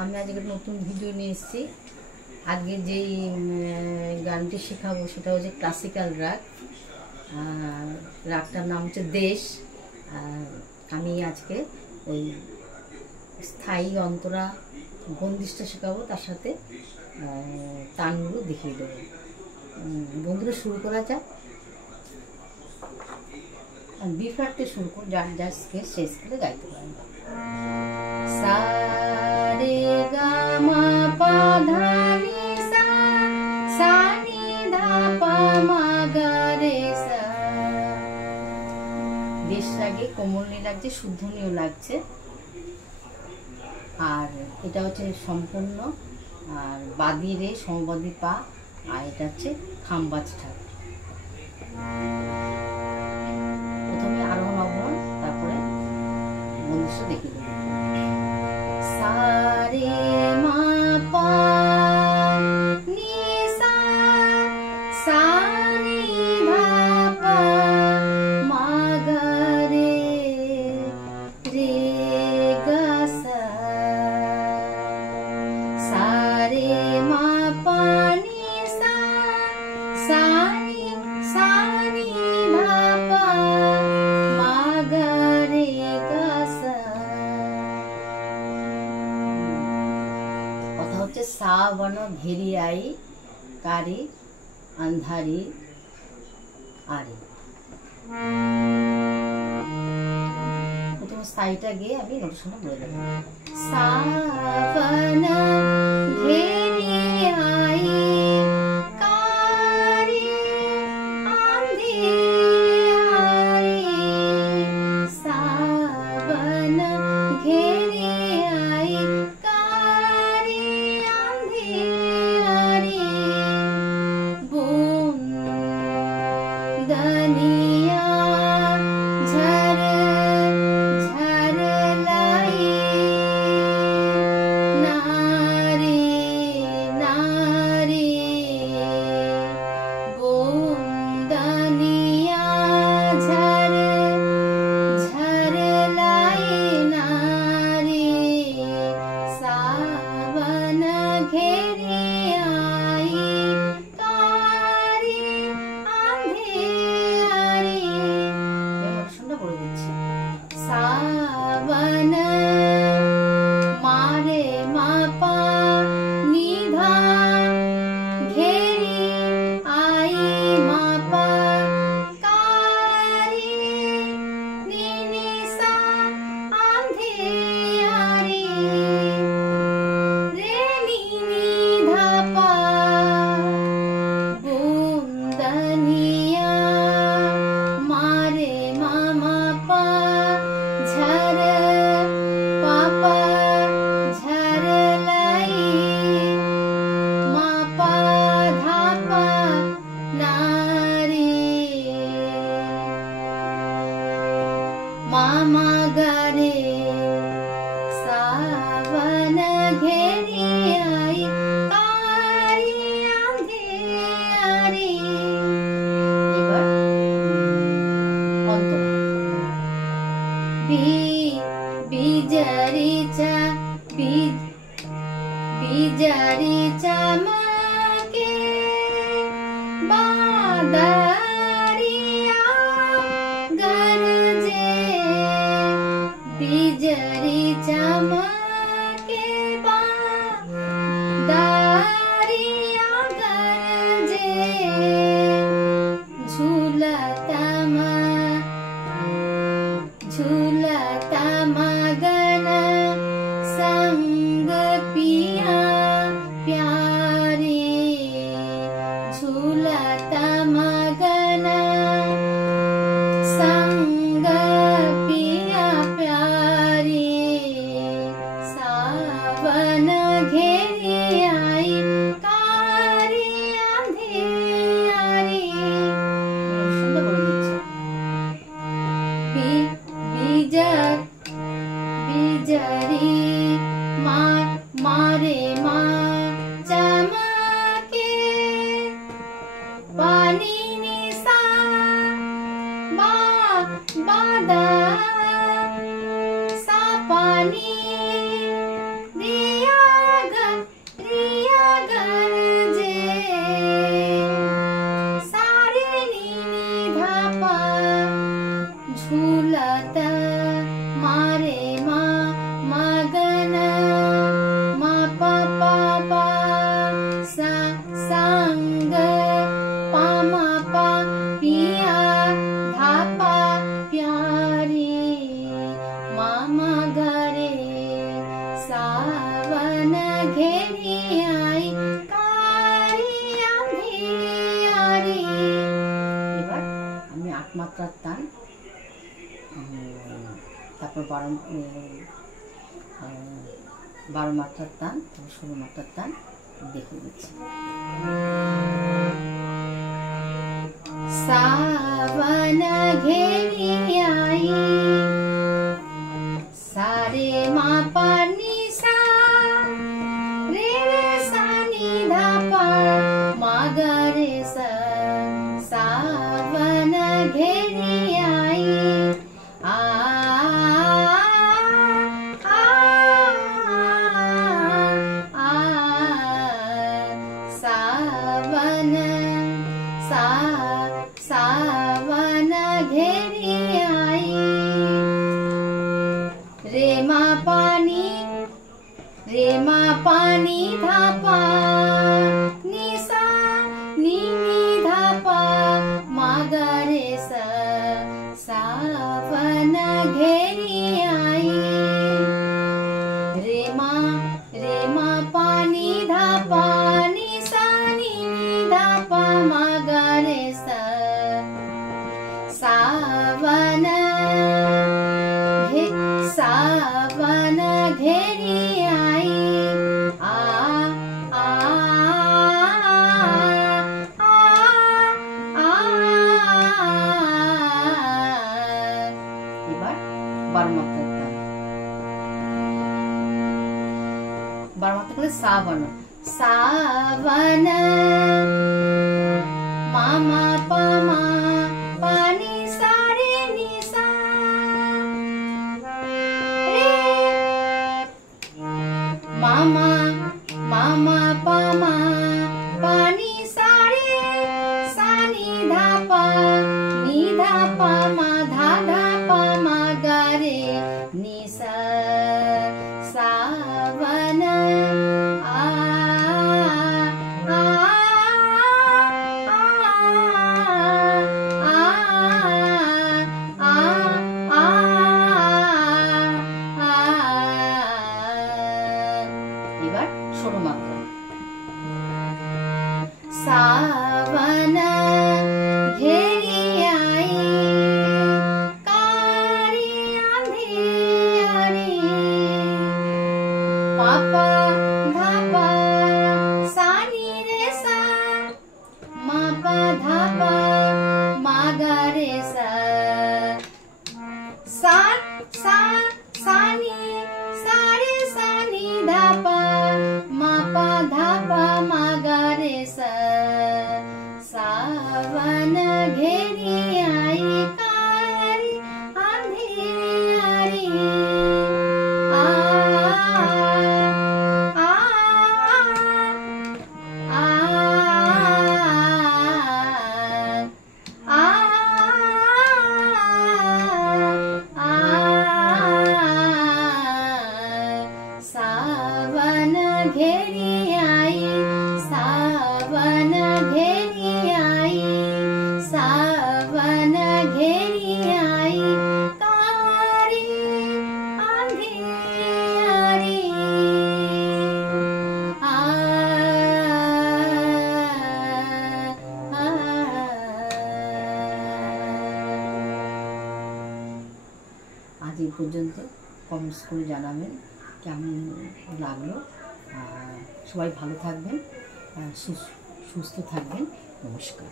আমি আজকে নতুন ভিডিও নিয়ে এসেছি। আজকে যেই গানটি শেখাবো সেটা হচ্ছে ক্লাসিক্যাল রাগ। রাগটার নাম হচ্ছে দেশ। আমি আজকে ওই স্থায়ী অন্তরা বন্দিশটা শেখাবো, তার সাথে তানগুলো দেখিয়ে দেবো। বন্ধুরা শুরু করা যাক। বি ফ্ল্যাটে শুরু করুন, যার যার স্কেল সেই স্কেলে গাইতে পারেন। সা রে গা মা পা ধা নি সা, সা নি ধা পা মা গা রে সা। দেশ রাগে কোমলনি লাগছে, শুদ্ধনীয় লাগছে। আর এটা হচ্ছে সম্পূর্ণ, আর বাদি রে সমবাদী পা, আর এটা হচ্ছে খামবাজ ঠাক। প্রথমে আরোহণ অবরোহণ, তারপরে বন্দিশটা দেখিয়ে দেবো। সা রে মা পা নি সা, সা নি ধা পা মা গা রে, রে গা সা। সা রে মা পা নি সা, সা নি ধা পা মা গা রে গা সা। কথা হচ্ছে সা বন ঘেরি আই, কারি আন্ধারি আরে। প্রথমে সাইটা গিয়ে আমি নোটেশনটা বলে দেবো। সা বন ঘেরি আই, কারি আন্ধারি। সা বন ঘেরি আই, কারি আন্ধারি। বুন্দনিয়া ঝর ঝর লাই, নারী নারী। বুন্দনিয়া ঝর ঝর লাই, নারী। সাবন ঘেরি আই, কারি আন্ধারি। শুনতে বলে দিচ্ছি। সাবন মারে মা পা নি ধা, ঘেরি আই মা পা, কারি নি নি সা আন্ধারি। রে নি নি ধা পা। বুন্দনিয়া মারে মা মা পা, ঝর পা পা ঝর লাই, মা পা ধা পা নারী। মা মা গা রে। সাবন ঘেরি আই, কারি আন্ধারি। এবার অন্তরা। বিজারি চা, বিজারি চামকে বাদারিয়া গরজে। বিজারি চামকে বাদারিয়া গরজে। ঝুলতা মা झूलता मगन संग पिया प्यारे। झूलता मगन संग पिया प्यारे। सावन घेरी आई, कारि अंधेरी। सुंदर बोल दिच्छे। बिजरी मारे मा चमके, पानी निसा बादा सा पानी दिया सावन घेरी आई काली अंधियारी। এবার আমি 8 মাত্রার তান, তারপর 12 মাত্রার তান, তারপর 16 মাত্রার তান দেখিয়ে দিচ্ছি। सावन घेरी आई सारे मा पा नि सा रे रे सा नि धा पा मा ग रे सा। सावन घेरी आई आ आ आ सावन सावन घेरी आई रे मा पानी धा पा नि सा नि धा पा मा ग रे सा। सावन घेरी आई रे मा पानी धा पा नि सा नि धा पा मा ग रे सा। सावन घेरी आई आ आ आ आ। এবার 12 মাত্রার তান, 12 মাত্রা করে সাवन सावन मामा पमा पानी सारे निसा रे मामा पमा पानी सारे सानी धा पा नि धा पा मा धा धा पा मा गा रे निसा। सावन এবার 16 মাত্রা। सावन घेरी आई काली अंधियारी पापा धापा सा नि रे सा मा पा धापा मा ग रे सा। सा सा सा नि सा रे सा नि धा पा मा पा धा पा मा ग रे सा। सावन घेरी आई काली अंधियारी आ आ आ आ आ। सावन घेरी आई सावन घेरी आई सावन घेरी आई काली अंधियारी आ आज এই পর্যন্ত। কমেন্টস করে জানাবেন কেমন লাগলো। সবাই ভালো থাকবেন, সুস্থ থাকবেন। নমস্কার।